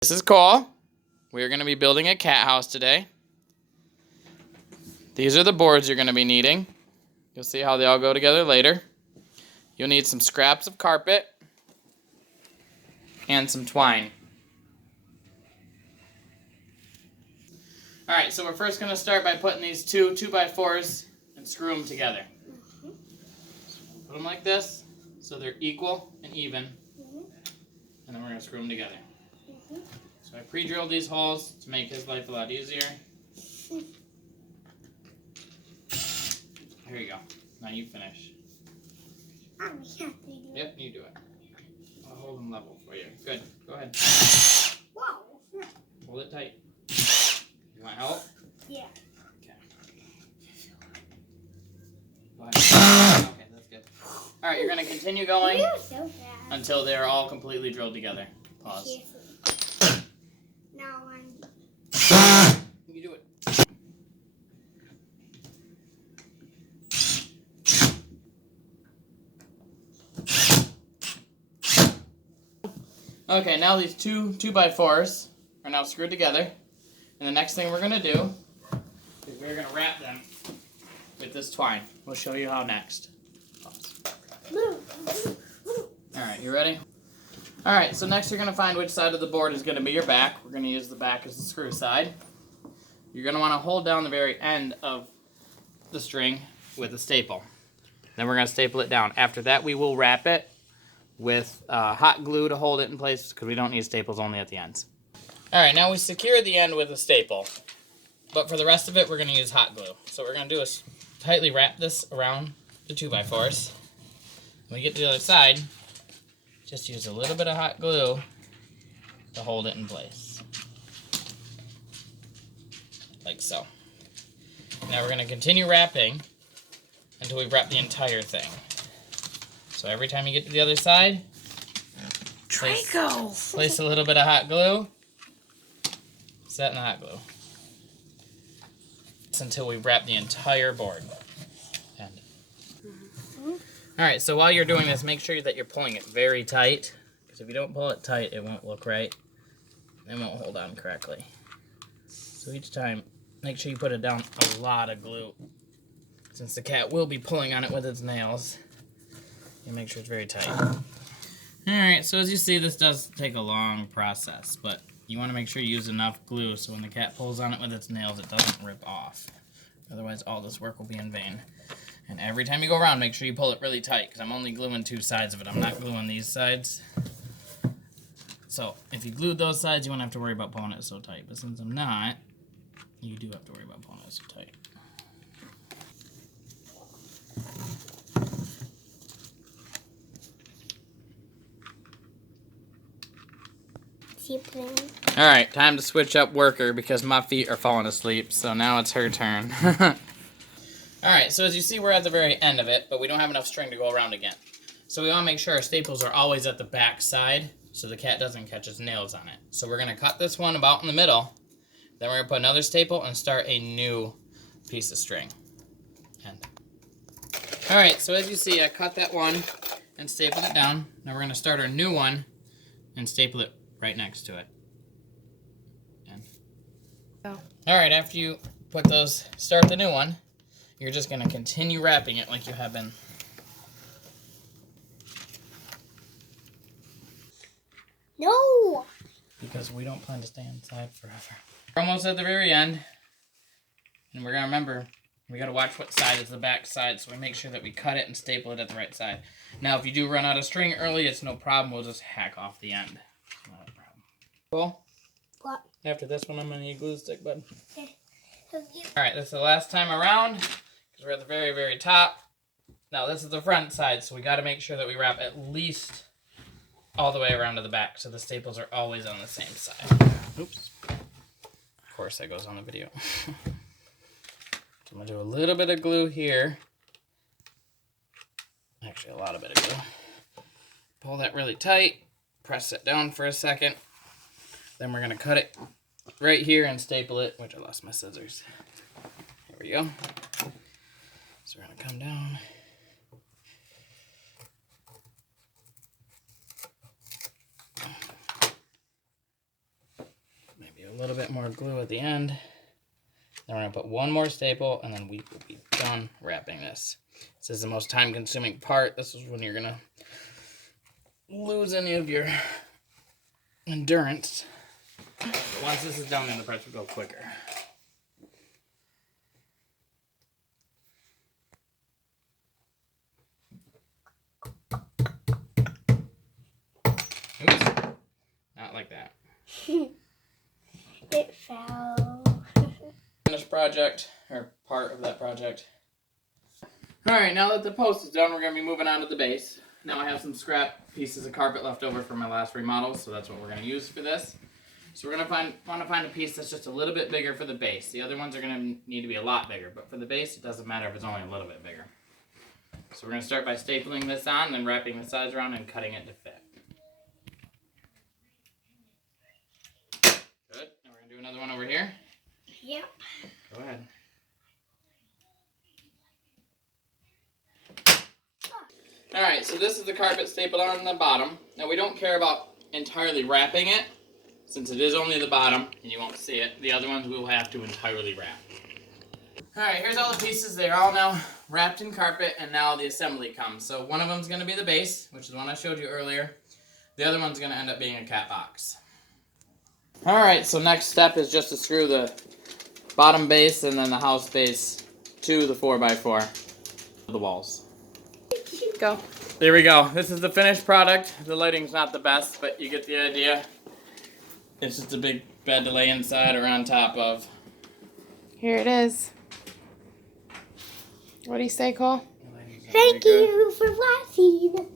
This is Cole. We're going to be building a cat house today. These are the boards you're going to be needing. You'll see how they all go together later. You'll need some scraps of carpet and some twine. Alright, so we're first going to start by putting these two 2x4s and screw them together. Put them like this so they're equal and even. And then we're going to screw them together. So I pre-drilled these holes to make his life a lot easier. Here you go. Now you finish. Yep, you do it. I'll hold them level for you. Good. Go ahead. Whoa. Hold it tight. You want help? Yeah. Okay. Go ahead. Okay, that's good. Alright, you're going to continue going You're so fast. until they're all completely drilled together. Pause. Now I'm... You do it. Okay, now these two 2x4s are now screwed together. And the next thing we're going to do is we're going to wrap them with this twine. We'll show you how next. Alright, you ready? Alright, so next you're going to find which side of the board is going to be your back. We're going to use the back as the screw side. You're going to want to hold down the very end of the string with a staple. Then we're going to staple it down. After that, we will wrap it with hot glue to hold it in place because we don't need staples, only at the ends. Alright, now we secure the end with a staple. But for the rest of it, we're going to use hot glue. So what we're going to do is tightly wrap this around the 2x4s. When we get to the other side, just use a little bit of hot glue to hold it in place. Like so. Now we're going to continue wrapping until we wrap the entire thing. So every time you get to the other side, place a little bit of hot glue. Set in the hot glue. It's until we wrap the entire board. Alright, so while you're doing this, make sure that you're pulling it very tight. Because if you don't pull it tight, it won't look right. It won't hold on correctly. So each time, make sure you put it down a lot of glue. Since the cat will be pulling on it with its nails, you make sure it's very tight. Alright, so as you see, this does take a long process, but you want to make sure you use enough glue so when the cat pulls on it with its nails, it doesn't rip off. Otherwise, all this work will be in vain. And every time you go around, make sure you pull it really tight, because I'm only gluing two sides of it. I'm not gluing these sides. So, if you glued those sides, you won't have to worry about pulling it so tight. But since I'm not, you do have to worry about pulling it so tight. Alright, time to switch up worker because my feet are falling asleep, so now it's her turn. Alright, so as you see, we're at the very end of it, but we don't have enough string to go around again. So we want to make sure our staples are always at the back side so the cat doesn't catch his nails on it. So we're going to cut this one about in the middle, then we're going to put another staple and start a new piece of string. Alright, so as you see, I cut that one and stapled it down. Now we're going to start our new one and staple it right next to it. Alright, after you put those, start the new one, you're just going to continue wrapping it like you have been. No! Because we don't plan to stay inside forever. We're almost at the very end. And we're going to remember, we got to watch what side is the back side, so we make sure that we cut it and staple it at the right side. Now, if you do run out of string early, it's no problem. We'll just hack off the end. Not a problem. Cool? What? After this one, I'm going to need a glue stick, bud. Okay. Alright, this is the last time around, because we're at the very, very top. Now, this is the front side, so we got to make sure that we wrap at least all the way around to the back, so the staples are always on the same side. Oops. Of course, that goes on the video. So I'm going to do a little bit of glue here. Actually, a lot of bit of glue. Pull that really tight. Press it down for a second. Then we're going to cut it right here and staple it, which I lost my scissors. Here we go. So we're going to come down. little bit more glue at the end. Then we're going to put one more staple, and then we will be done wrapping this. This is the most time-consuming part. This is when you're going to lose any of your endurance. Once this is done, then the press will go quicker. Oops. Not like that. It fell. Finished project, or part of that project. Alright, now that the post is done, we're going to be moving on to the base. Now I have some scrap pieces of carpet left over from my last remodel, so that's what we're going to use for this. So we're going to want to find a piece that's just a little bit bigger for the base. The other ones are going to need to be a lot bigger, but for the base, it doesn't matter if it's only a little bit bigger. So we're going to start by stapling this on, then wrapping the sides around and cutting it to fit. Good. Now we're going to do another one over here. Yep. Go ahead. Alright, so this is the carpet stapled on the bottom. Now we don't care about entirely wrapping it, since it is only the bottom, and you won't see it. The other ones we will have to entirely wrap. Alright, here's all the pieces. They're all now wrapped in carpet, and now the assembly comes. So one of them is going to be the base, which is the one I showed you earlier. The other one's going to end up being a cat box. Alright, so next step is just to screw the bottom base and then the house base to the 4x4 of the walls. Go. There we go. This is the finished product. The lighting's not the best, but you get the idea. It's just a big bed to lay inside or on top of. Here it is. What do you say, Cole? Thank you for watching.